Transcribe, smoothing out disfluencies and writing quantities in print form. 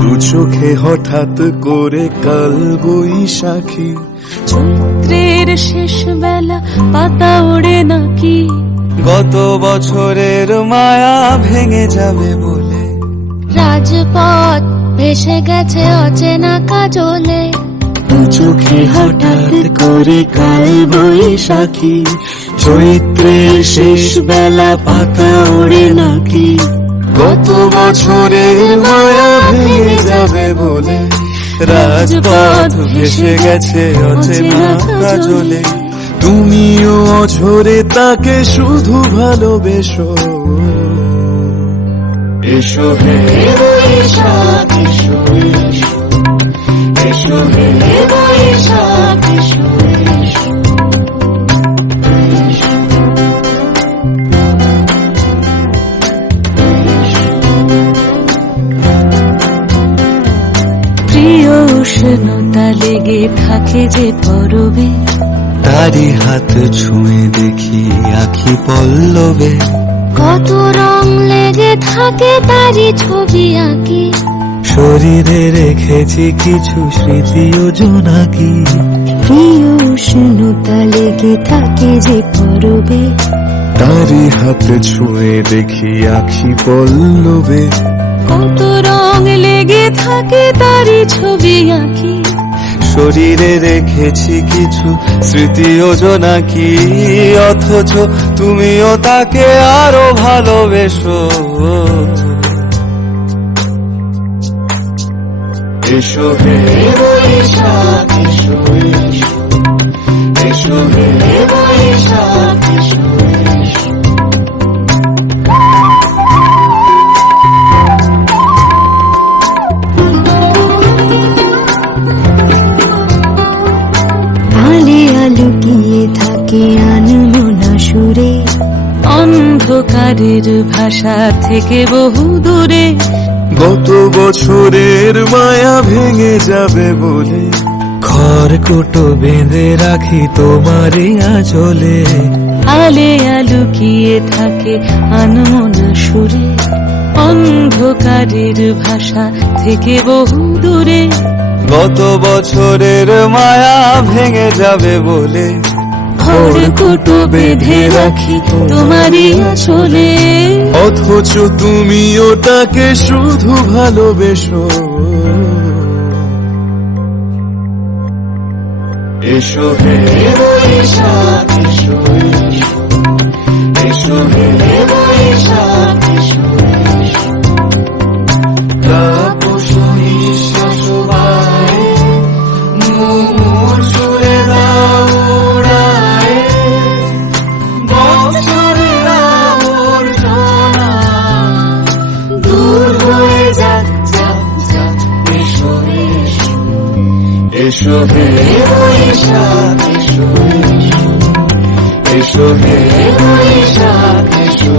দু চোখে হঠাৎ করে কাল বৈশাখী, চৈত্রের শেষ বেলা পাতা ওড়ে নাকি, গত বছরের মায়া ভেঙে যাবে বলে, রাজপথ ভেসে গেছে অচেনা কাজলে। দু চোখে হঠাৎ করে কাল বৈশাখী, চৈত্রের শেষ বেলা পাতা ওড়ে নাকি, গত বছরের মায়া ভেঙে যাবে বলে, রাজপথ ভেসে গেছে অচেনা কাজলে। তুমিও অঝরে তাকে শুধু ভালোবেসো, এসো হে বৈশাখ এসো, এসো হে বৈশাখ এসো। প্রিয় উষ্ণতা লেগে থাকে যে পরবে, তারি হাত ছুঁয়ে দেখি আখি পল্লবে, কত রং লেগে থাকে তারই ছবি আঁকি, শরীরে রেখেছি কিছু স্মৃতি ও জোনাকি। প্রিয় উষ্ণতা লেগে থাকে যে পরবে, তারি হাত ছুঁয়ে দেখি আখি পল্লবে, কত রং লেগে থাকে তারই ছবি আঁকি, শরীরে রেখেছি কিছু স্মৃতি ও জোনাকি। অথচ তুমিও তাকে আরো ভালোবেসো, এসো হে বৈশাখ এসো, এসো হে বৈশাখ এসো। লুকিয়ে থাকে আনমনা সুরে, অন্ধকারের ভাষা থেকে বহু দূরে, গত বছরের মায়া ভেঙে যাবে বলে, খড়কুটো বেঁধে রাখি তোমারই আঁচলে। আলে লুকিয়ে থাকে আনমনা সুরে, অন্ধকারের ভাষা থেকে বহু দূরে, গত বছরের মায়া ভেঙে যাবে বলে, খড়কুটো বেঁধে রাখি তোমারই আঁচলে। অথচ তুমিও তাকে শুধু ভালোবেসো, এসো হে বৈশাখ এসো, এসো হে বৈশাখ এসো। এসো হে বৈশাখ এসো, এসো হে বৈশাখ এসো।